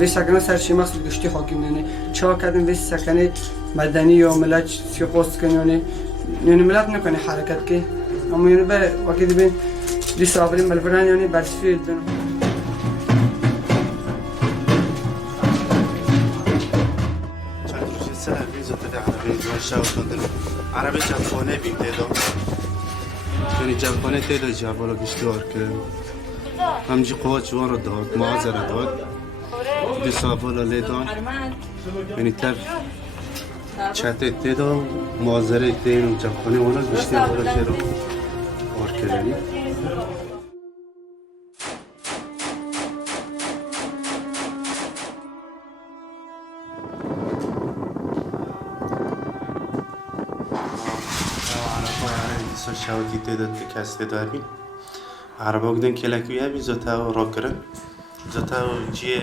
وی سکنه سرشی مقصد گشتی حاکم یعنی چه کردن وی سکنه مدنی یا ملت سی پست کنه یعنی ملت نکنه حرکت که اما یعنی به وقتی بین دی سابرین ملبران یعنی برسفید دنو سنة فيزا تدي عربي وشاو تندل عربي جابوني بين تيدو يعني جابوني تيدو جابولا بيشتوار ك هم جي قوات جوان رداد معازر رداد دي صابولا ليدان يعني تر چاته تيدو معازره تيدو جابوني وانا بيشتوار تيدو وركراني شاوتی تعداد کسی داریم. عربا گدن کلاکیه بی زتا و راکرن. زتا و جی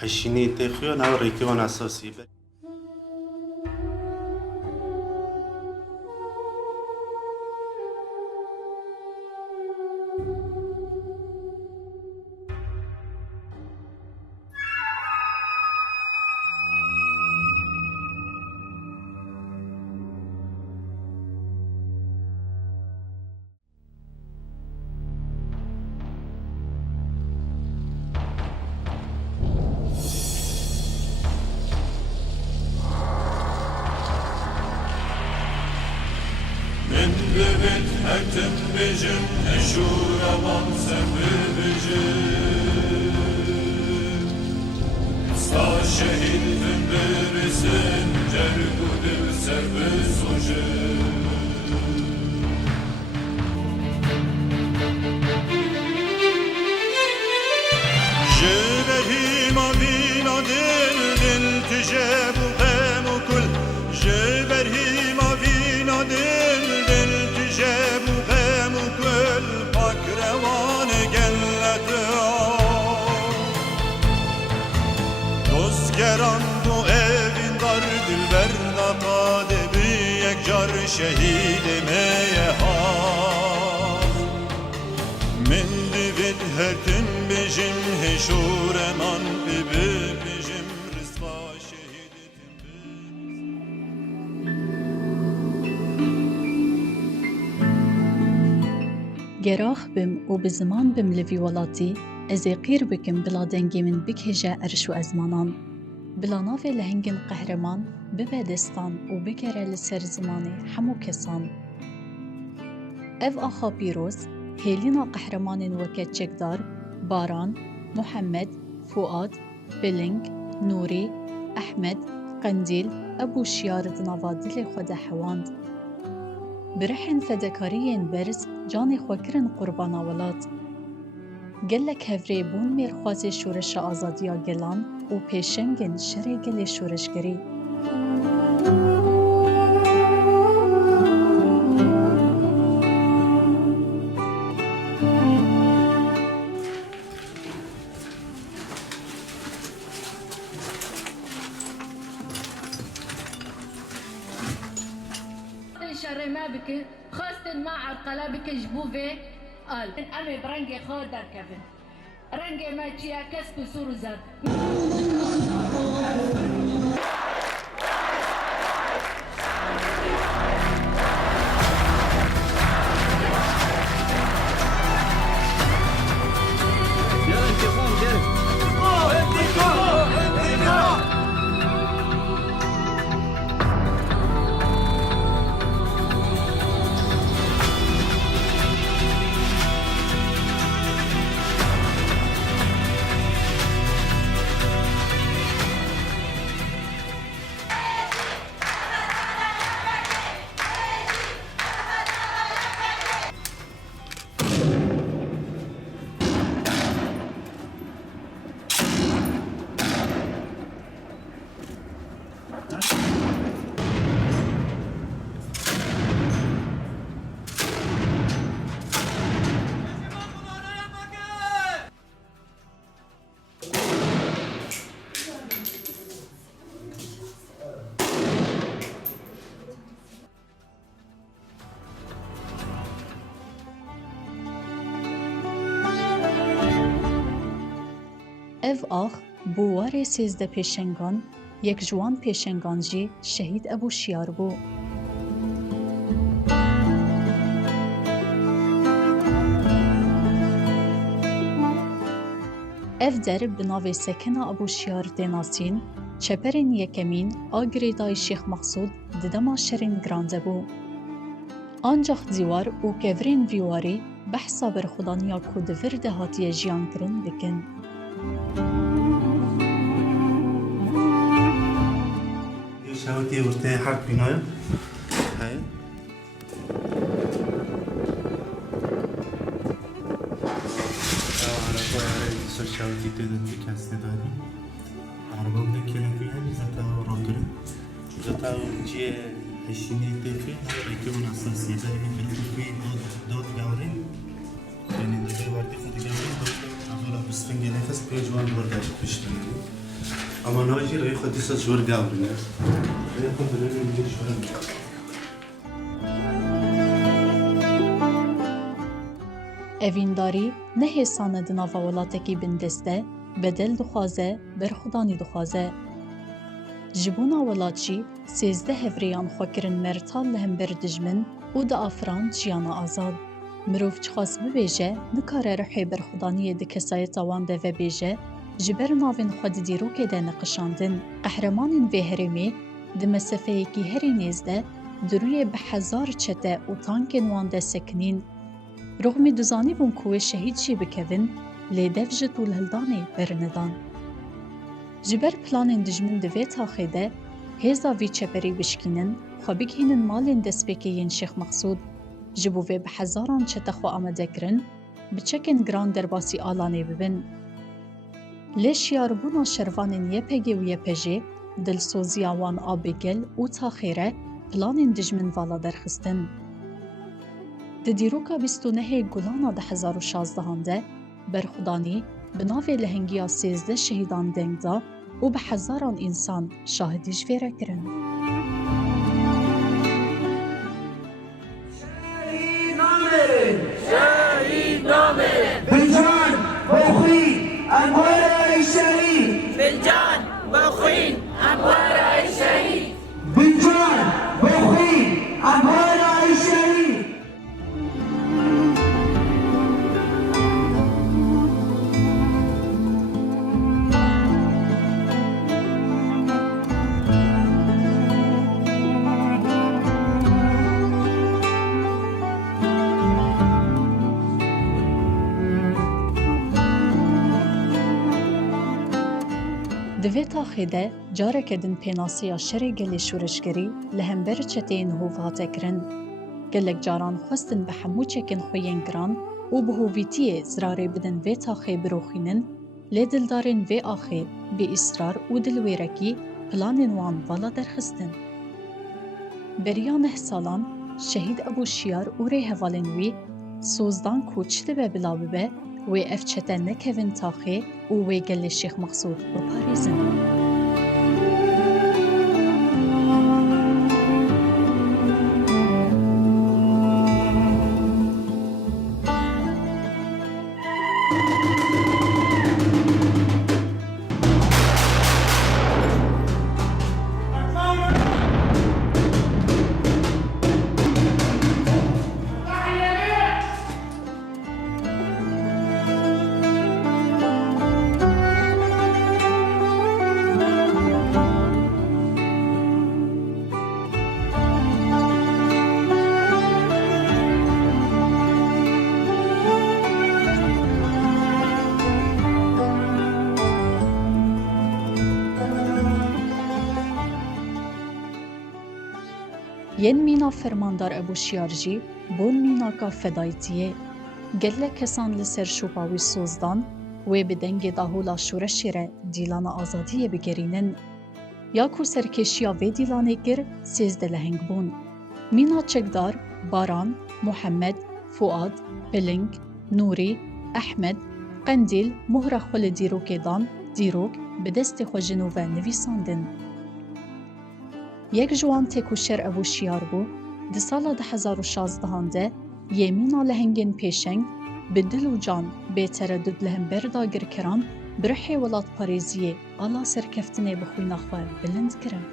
حشینی تخیو نه ریتوان اساسی. ببت هتم بجم نشور وان بجم سا شهید من برسن جرگو دل سر بسوجم جبهیم آبینا دل دل تجاب و غم و کل جبهیم آبینا دل جاب غم كل بكروان قلت دوستگران تو evin dar dilber نقاد büyük car şehid meyha من divin her tüm bejim heşureman bejim rızva şehidetim گراخ بم و به زمان بم لوی ولاتی از قیر بکم بلا دنگی من بکهجه ارش و ازمانان بلا ناف لهنگن قهرمان ببه دستان و بکره لسر زمانه همو کسان اف آخا پیروز هیلینا قهرمان وکت چکدار باران محمد فؤاد بلنگ نوری احمد قندیل ابو شیار دنوادل خود حواند برحن فدکاریین برز جان خوکرن قربانا ولات گلک هفری بون میرخواز شورش آزادیا گلان و پیشنگن شر گل شورشگری شر ما بك خاصة مع عرقلة بك جبوفي قال أمي برنجي خود دركبن رنجي ما تشيا كسب سور زاد ev ax بوار 13 پیشنگان یک جوان پیشنگان جی شهید ابو شیار بو. اف در بناو سکن ابو شیار دیناسین چپرین یکمین آگریدای شیخ مقصود ددما شرین گرانده بو. آنجاخ دیوار و کورین ویواری بحثا بر خدانیا کودور دهاتی جیان کرن دکن. شاوتي ورتي حرب بنايا هاي شاوتي تقدر تكاس داري عربة بدك كلام فيها زتا راكرة زتا جي هشيني تفي هاي كمان أساسية داري من في دود جاورين يعني دود وردي خد جاورين دود أغلب بسفنجة نفس بيجوان برداش بيشتغل أما ناجي رأي خدي سجور جاورين رأي خد رأي من جيش ولا اوینداری نه حسان دناوا ولاتکی بندسته بدل دخوازه برخدانی دخوازه. جبونا ولاتچی 13 هفریان خوکرن مرتال لهم بردجمن و دا افران جیانا آزاد. مروف چخواست ببیجه نکاره رحی برخدانی دکسای تاوان ده و بیجه جبر ناوین خود دیرو که ده نقشاندن. قهرمانین و هرمی دمسفه کی هری نیزده دروی به 1000 چته و تانکن وانده سکنین. رغم دوزانی بون کوه شهید چی بکوین لیدف جتو الهلدانی برندان. جبر پلان دجمن دوی تاخیده هزا وی چپری بشکینن خوابیگ هینن مالین دسپیکیین شیخ مقصود جبوه به 1000 چته خو آمده کرن بچکن گران درباسی آلانه ببین. لیش یاربونا شروانین یپگی و یپجی دلسوزی آوان آبگل و تاخیره پلان دجمن والا درخستن. دیروکا 29 گولانا 2016 ده برخدانی بناوی لهنگیا 13 شهیدان دنگدا و به 1000 انسان شاهدیش ویره کرن. شهید نامرن بالجان بخوین انوار ای شهید بالجان بخوین انوار ای شهید بالجان بخوین انوار ای شهید. دوی تاخیده جاره کدن پیناسیا شر گلی شورشگری لهم برچتین هوفاته کرن. گلک جاران خواستن به همو چکن خوین گران و به هویتی زراره بدن وی تاخی بروخینن لی دلدارن وی آخی به اصرار و دلویرکی پلان وان والا درخستن. بریان 9 سالان شهید ابو شیار و ری هوالنوی سوزدان کوچته به بلابه به و افچته نکوین تاخی و وی گل شیخ مقصود بپاریزن. ین مینا فرماندار ابو شیارجی بون مینا کا فدایتیه گله کسان لسر شوپاوی سوزدان و بدنگ داهولا شورشی ره دیلان آزادیه بگرینن. یا کو سرکشیا و دیلانه گر 13 لهنگ بون. مینا چکدار، باران، محمد، فؤاد، بلنگ، نوری، احمد، قندیل مهر خل دیروک دان دیروک به دست خوجنو و نویساندن. یک جوان تکوشر ابو شیار بو ده سال 2016 ده یمینا لهنگین پیشنگ به دل و جان به تردد لهم برداگر کران برحی ولات پاریزیه آلا سرکفتنه بخوی نخواه بلند کرم.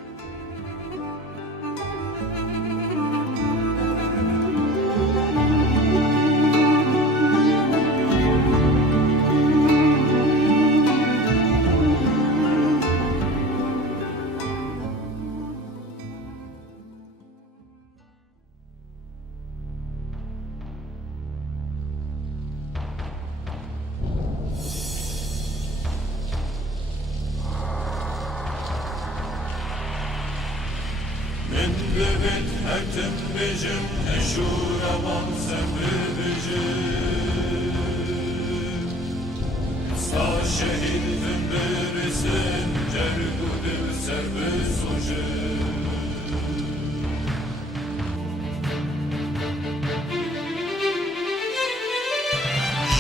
من لبت هتم بجم هشور من سفر بجم سا شهیدم برسن جرگو دل سر بسوجم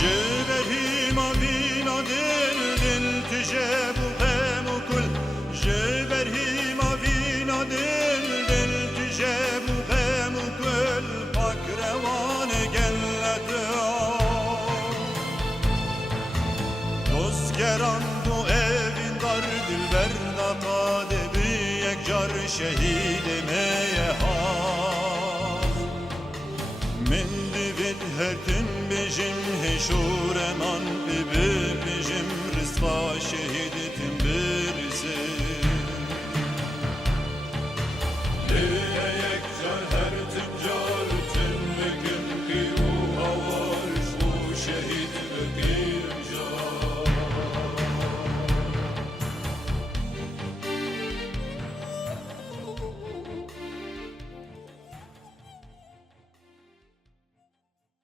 جبرهیم آبینا دل دل تجاب و غم و کل جبرهیم آبینا دل دل تجاب و غم و کل پاک روان گلت دوستگران تو evin dar dilber namadı bir یک جار شهید من